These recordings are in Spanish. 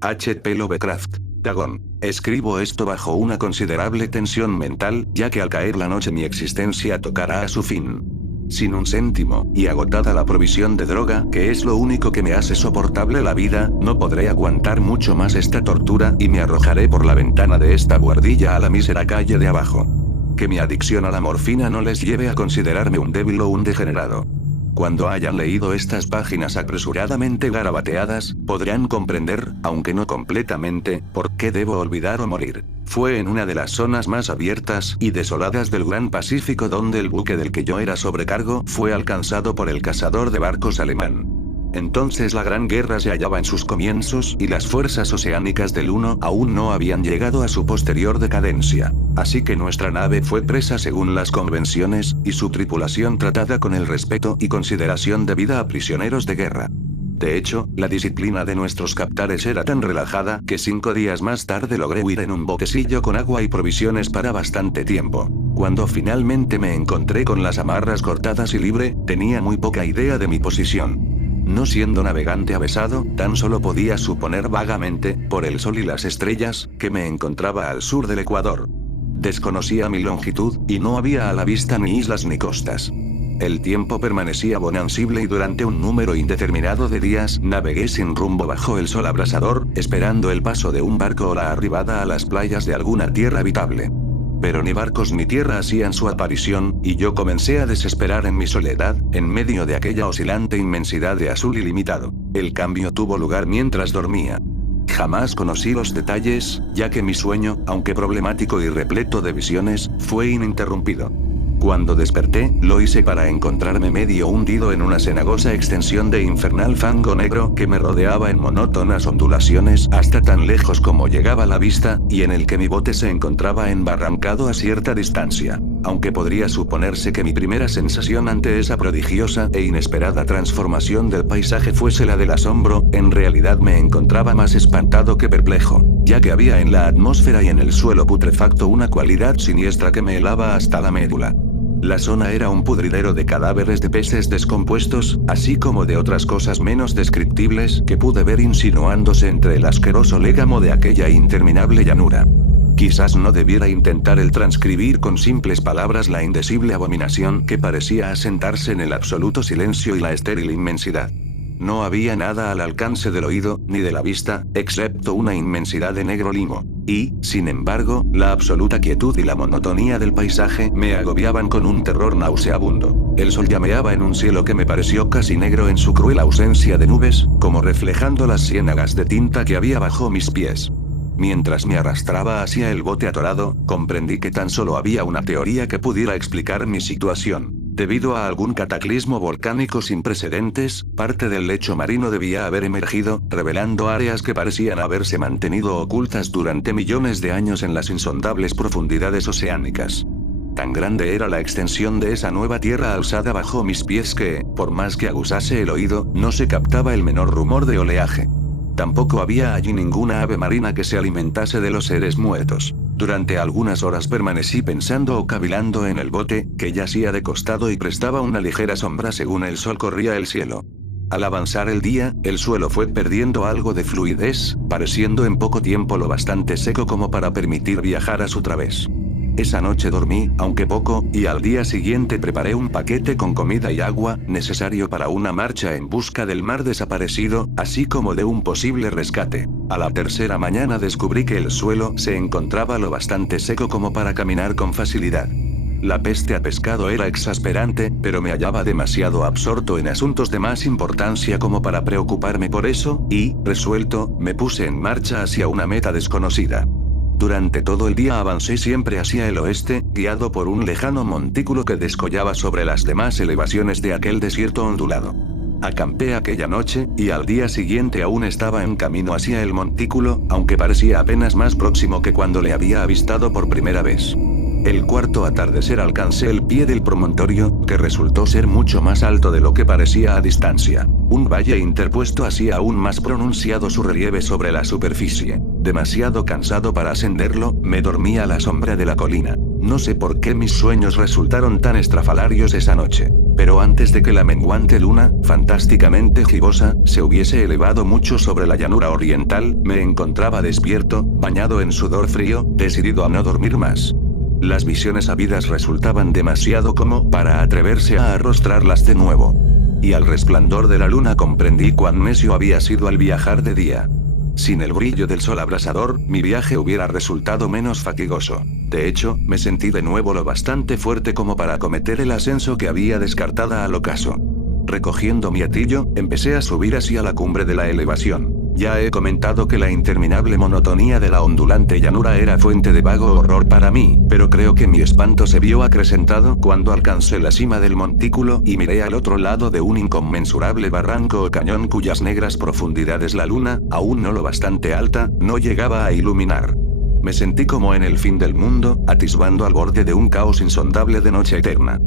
H.P. Lovecraft. Dagon. Escribo esto bajo una considerable tensión mental, ya que al caer la noche mi existencia tocará a su fin. Sin un céntimo, y agotada la provisión de droga, que es lo único que me hace soportable la vida, no podré aguantar mucho más esta tortura y me arrojaré por la ventana de esta buhardilla a la mísera calle de abajo. Que mi adicción a la morfina no les lleve a considerarme un débil o un degenerado. Cuando hayan leído estas páginas apresuradamente garabateadas, podrán comprender, aunque no completamente, por qué debo olvidar o morir. Fue en una de las zonas más abiertas y desoladas del Gran Pacífico donde el buque del que yo era sobrecargo fue alcanzado por el cazador de barcos alemán. Entonces la Gran Guerra se hallaba en sus comienzos y las fuerzas oceánicas del Uno aún no habían llegado a su posterior decadencia. Así que nuestra nave fue presa según las convenciones, y su tripulación tratada con el respeto y consideración debida a prisioneros de guerra. De hecho, la disciplina de nuestros captares era tan relajada que 5 días más tarde logré huir en un botecillo con agua y provisiones para bastante tiempo. Cuando finalmente me encontré con las amarras cortadas y libre, tenía muy poca idea de mi posición. No siendo navegante avesado, tan solo podía suponer vagamente, por el sol y las estrellas, que me encontraba al sur del Ecuador. Desconocía mi longitud, y no había a la vista ni islas ni costas. El tiempo permanecía bonancible y durante un número indeterminado de días navegué sin rumbo bajo el sol abrasador, esperando el paso de un barco o la arribada a las playas de alguna tierra habitable. Pero ni barcos ni tierra hacían su aparición, y yo comencé a desesperar en mi soledad, en medio de aquella oscilante inmensidad de azul ilimitado. El cambio tuvo lugar mientras dormía. Jamás conocí los detalles, ya que mi sueño, aunque problemático y repleto de visiones, fue ininterrumpido. Cuando desperté, lo hice para encontrarme medio hundido en una cenagosa extensión de infernal fango negro que me rodeaba en monótonas ondulaciones hasta tan lejos como llegaba la vista, y en el que mi bote se encontraba embarrancado a cierta distancia. Aunque podría suponerse que mi primera sensación ante esa prodigiosa e inesperada transformación del paisaje fuese la del asombro, en realidad me encontraba más espantado que perplejo, ya que había en la atmósfera y en el suelo putrefacto una cualidad siniestra que me helaba hasta la médula. La zona era un pudridero de cadáveres de peces descompuestos, así como de otras cosas menos descriptibles que pude ver insinuándose entre el asqueroso légamo de aquella interminable llanura. Quizás no debiera intentar el transcribir con simples palabras la indecible abominación que parecía asentarse en el absoluto silencio y la estéril inmensidad. No había nada al alcance del oído, ni de la vista, excepto una inmensidad de negro limo. Y, sin embargo, la absoluta quietud y la monotonía del paisaje me agobiaban con un terror nauseabundo. El sol llameaba en un cielo que me pareció casi negro en su cruel ausencia de nubes, como reflejando las ciénagas de tinta que había bajo mis pies. Mientras me arrastraba hacia el bote atorado, comprendí que tan solo había una teoría que pudiera explicar mi situación. Debido a algún cataclismo volcánico sin precedentes, parte del lecho marino debía haber emergido, revelando áreas que parecían haberse mantenido ocultas durante millones de años en las insondables profundidades oceánicas. Tan grande era la extensión de esa nueva tierra alzada bajo mis pies que, por más que aguzase el oído, no se captaba el menor rumor de oleaje. Tampoco había allí ninguna ave marina que se alimentase de los seres muertos. Durante algunas horas permanecí pensando o cavilando en el bote, que yacía de costado y prestaba una ligera sombra según el sol corría el cielo. Al avanzar el día, el suelo fue perdiendo algo de fluidez, pareciendo en poco tiempo lo bastante seco como para permitir viajar a su través. Esa noche dormí, aunque poco, y al día siguiente preparé un paquete con comida y agua, necesario para una marcha en busca del mar desaparecido, así como de un posible rescate. A la tercera mañana descubrí que el suelo se encontraba lo bastante seco como para caminar con facilidad. La peste a pescado era exasperante, pero me hallaba demasiado absorto en asuntos de más importancia como para preocuparme por eso, y, resuelto, me puse en marcha hacia una meta desconocida. Durante todo el día avancé siempre hacia el oeste, guiado por un lejano montículo que descollaba sobre las demás elevaciones de aquel desierto ondulado. Acampé aquella noche, y al día siguiente aún estaba en camino hacia el montículo, aunque parecía apenas más próximo que cuando le había avistado por primera vez. El cuarto atardecer alcancé el pie del promontorio, que resultó ser mucho más alto de lo que parecía a distancia. Un valle interpuesto hacía aún más pronunciado su relieve sobre la superficie. Demasiado cansado para ascenderlo, me dormí a la sombra de la colina. No sé por qué mis sueños resultaron tan estrafalarios esa noche. Pero antes de que la menguante luna, fantásticamente gibosa, se hubiese elevado mucho sobre la llanura oriental, me encontraba despierto, bañado en sudor frío, decidido a no dormir más. Las visiones habidas resultaban demasiado como para atreverse a arrostrarlas de nuevo. Y al resplandor de la luna comprendí cuán necio había sido al viajar de día. Sin el brillo del sol abrasador, mi viaje hubiera resultado menos fatigoso. De hecho, me sentí de nuevo lo bastante fuerte como para acometer el ascenso que había descartado al ocaso. Recogiendo mi atillo, empecé a subir hacia la cumbre de la elevación. Ya he comentado que la interminable monotonía de la ondulante llanura era fuente de vago horror para mí, pero creo que mi espanto se vio acrecentado cuando alcancé la cima del montículo y miré al otro lado de un inconmensurable barranco o cañón cuyas negras profundidades la luna, aún no lo bastante alta, no llegaba a iluminar. Me sentí como en el fin del mundo, atisbando al borde de un caos insondable de noche eterna.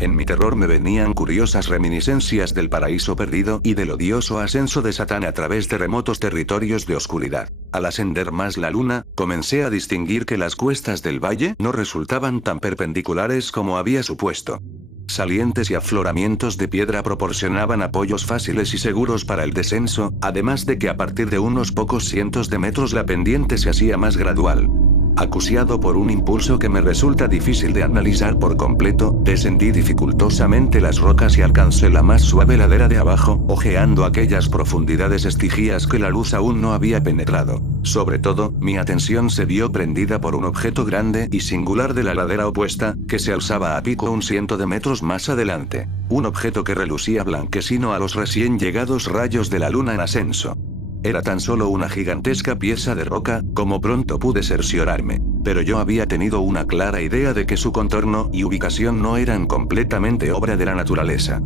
En mi terror me venían curiosas reminiscencias del paraíso perdido y del odioso ascenso de Satán a través de remotos territorios de oscuridad. Al ascender más la luna, comencé a distinguir que las cuestas del valle no resultaban tan perpendiculares como había supuesto. Salientes y afloramientos de piedra proporcionaban apoyos fáciles y seguros para el descenso, además de que a partir de unos pocos cientos de metros la pendiente se hacía más gradual. Acuciado por un impulso que me resulta difícil de analizar por completo, descendí dificultosamente las rocas y alcancé la más suave ladera de abajo, ojeando aquellas profundidades estigías que la luz aún no había penetrado. Sobre todo, mi atención se vio prendida por un objeto grande y singular de la ladera opuesta, que se alzaba a pico un ciento de metros más adelante. Un objeto que relucía blanquecino a los recién llegados rayos de la luna en ascenso. Era tan solo una gigantesca pieza de roca, como pronto pude cerciorarme. Pero yo había tenido una clara idea de que su contorno y ubicación no eran completamente obra de la naturaleza.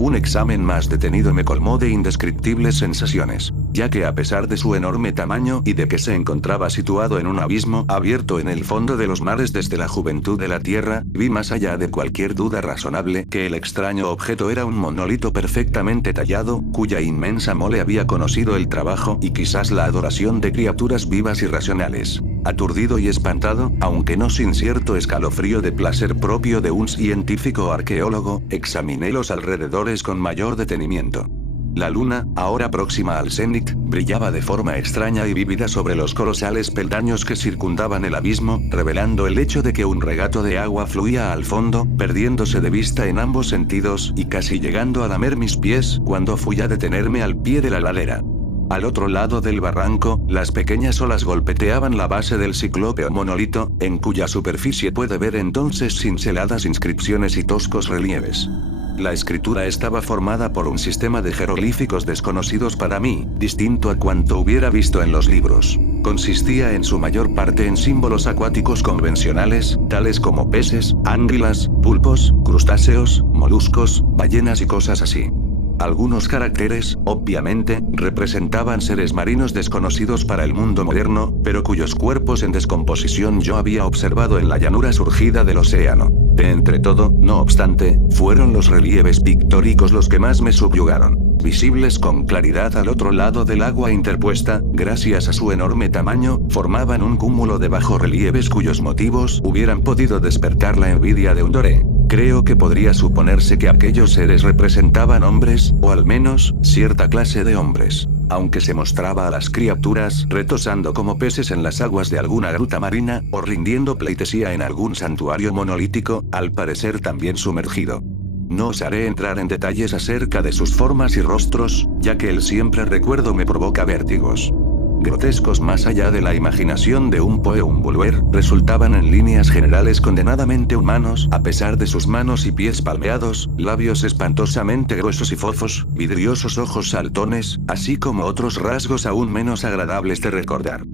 Un examen más detenido me colmó de indescriptibles sensaciones, ya que a pesar de su enorme tamaño y de que se encontraba situado en un abismo abierto en el fondo de los mares desde la juventud de la Tierra, vi más allá de cualquier duda razonable que el extraño objeto era un monolito perfectamente tallado, cuya inmensa mole había conocido el trabajo y quizás la adoración de criaturas vivas y racionales. Aturdido y espantado, aunque no sin cierto escalofrío de placer propio de un científico arqueólogo, examiné los alrededores con mayor detenimiento. La luna, ahora próxima al cenit, brillaba de forma extraña y vívida sobre los colosales peldaños que circundaban el abismo, revelando el hecho de que un regato de agua fluía al fondo, perdiéndose de vista en ambos sentidos y casi llegando a lamer mis pies cuando fui a detenerme al pie de la ladera. Al otro lado del barranco, las pequeñas olas golpeteaban la base del ciclópeo monolito, en cuya superficie puede ver entonces cinceladas inscripciones y toscos relieves. La escritura estaba formada por un sistema de jeroglíficos desconocidos para mí, distinto a cuanto hubiera visto en los libros. Consistía en su mayor parte en símbolos acuáticos convencionales, tales como peces, anguilas, pulpos, crustáceos, moluscos, ballenas y cosas así. Algunos caracteres, obviamente, representaban seres marinos desconocidos para el mundo moderno, pero cuyos cuerpos en descomposición yo había observado en la llanura surgida del océano. De entre todo, no obstante, fueron los relieves pictóricos los que más me subyugaron. Visibles con claridad al otro lado del agua interpuesta, gracias a su enorme tamaño, formaban un cúmulo de bajorrelieves cuyos motivos hubieran podido despertar la envidia de un doré. Creo que podría suponerse que aquellos seres representaban hombres, o al menos, cierta clase de hombres. Aunque se mostraba a las criaturas retosando como peces en las aguas de alguna gruta marina, o rindiendo pleitesía en algún santuario monolítico, al parecer también sumergido. No osaré entrar en detalles acerca de sus formas y rostros, ya que el siempre recuerdo me provoca vértigos. Grotescos más allá de la imaginación de un Poeumbolver, resultaban en líneas generales condenadamente humanos, a pesar de sus manos y pies palmeados, labios espantosamente gruesos y fofos, vidriosos ojos saltones, así como otros rasgos aún menos agradables de recordar.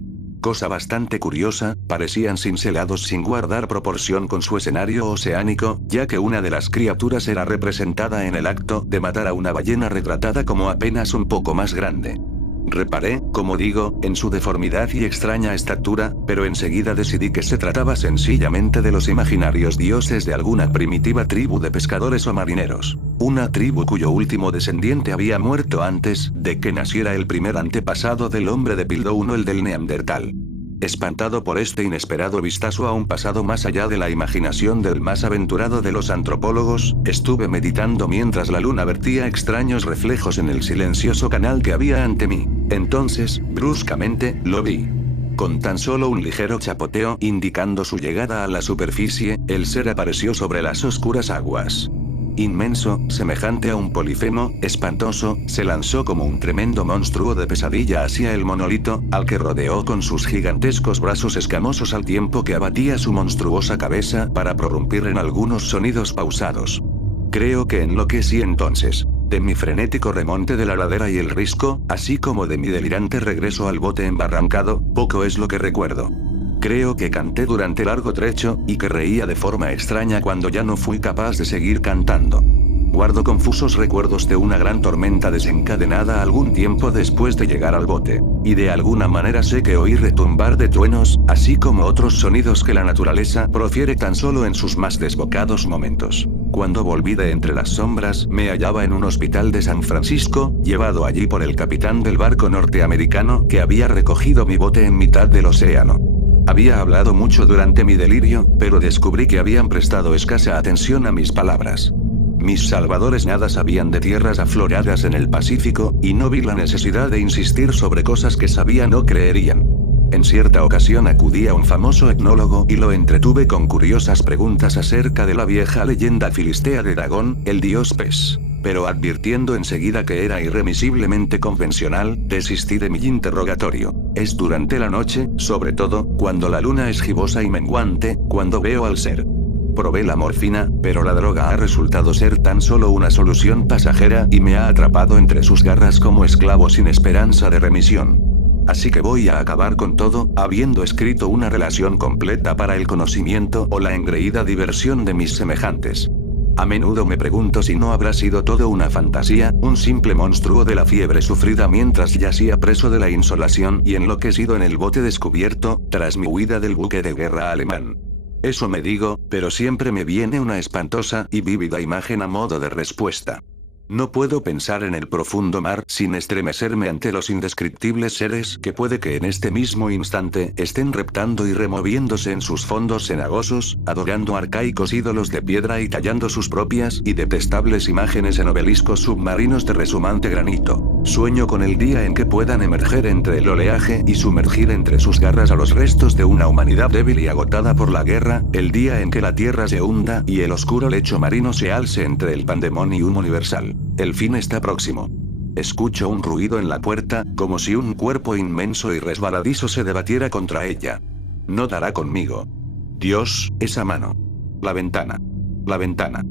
Cosa bastante curiosa, parecían cincelados sin guardar proporción con su escenario oceánico, ya que una de las criaturas era representada en el acto de matar a una ballena retratada como apenas un poco más grande. Reparé, como digo, en su deformidad y extraña estatura, pero enseguida decidí que se trataba sencillamente de los imaginarios dioses de alguna primitiva tribu de pescadores o marineros. Una tribu cuyo último descendiente había muerto antes de que naciera el primer antepasado del hombre de Pildo I, el del Neandertal. Espantado por este inesperado vistazo a un pasado más allá de la imaginación del más aventurado de los antropólogos, estuve meditando mientras la luna vertía extraños reflejos en el silencioso canal que había ante mí. Entonces, bruscamente, lo vi. Con tan solo un ligero chapoteo indicando su llegada a la superficie, el ser apareció sobre las oscuras aguas. Inmenso, semejante a un polifemo, espantoso, se lanzó como un tremendo monstruo de pesadilla hacia el monolito, al que rodeó con sus gigantescos brazos escamosos al tiempo que abatía su monstruosa cabeza para prorrumpir en algunos sonidos pausados. Creo que enloquecí entonces. De mi frenético remonte de la ladera y el risco, así como de mi delirante regreso al bote embarrancado, poco es lo que recuerdo. Creo que canté durante largo trecho, y que reía de forma extraña cuando ya no fui capaz de seguir cantando. Guardo confusos recuerdos de una gran tormenta desencadenada algún tiempo después de llegar al bote, y de alguna manera sé que oí retumbar de truenos, así como otros sonidos que la naturaleza profiere tan solo en sus más desbocados momentos. Cuando volví de entre las sombras, me hallaba en un hospital de San Francisco, llevado allí por el capitán del barco norteamericano que había recogido mi bote en mitad del océano. Había hablado mucho durante mi delirio, pero descubrí que habían prestado escasa atención a mis palabras. Mis salvadores nada sabían de tierras afloradas en el Pacífico, y no vi la necesidad de insistir sobre cosas que sabían o creerían. En cierta ocasión acudí a un famoso etnólogo y lo entretuve con curiosas preguntas acerca de la vieja leyenda filistea de Dagón, el dios pez. Pero advirtiendo enseguida que era irremisiblemente convencional, desistí de mi interrogatorio. Es durante la noche, sobre todo, cuando la luna es gibosa y menguante, cuando veo al ser. Probé la morfina, pero la droga ha resultado ser tan solo una solución pasajera y me ha atrapado entre sus garras como esclavo sin esperanza de remisión. Así que voy a acabar con todo, habiendo escrito una relación completa para el conocimiento o la engreída diversión de mis semejantes. A menudo me pregunto si no habrá sido todo una fantasía, un simple monstruo de la fiebre sufrida mientras yacía preso de la insolación y enloquecido en el bote descubierto, tras mi huida del buque de guerra alemán. Eso me digo, pero siempre me viene una espantosa y vívida imagen a modo de respuesta. No puedo pensar en el profundo mar sin estremecerme ante los indescriptibles seres que puede que en este mismo instante estén reptando y removiéndose en sus fondos cenagosos, adorando arcaicos ídolos de piedra y tallando sus propias y detestables imágenes en obeliscos submarinos de resumante granito. Sueño con el día en que puedan emerger entre el oleaje y sumergir entre sus garras a los restos de una humanidad débil y agotada por la guerra, el día en que la tierra se hunda y el oscuro lecho marino se alce entre el pandemonium universal. El fin está próximo. Escucho un ruido en la puerta, como si un cuerpo inmenso y resbaladizo se debatiera contra ella. No dará conmigo. Dios, esa mano. La ventana. La ventana.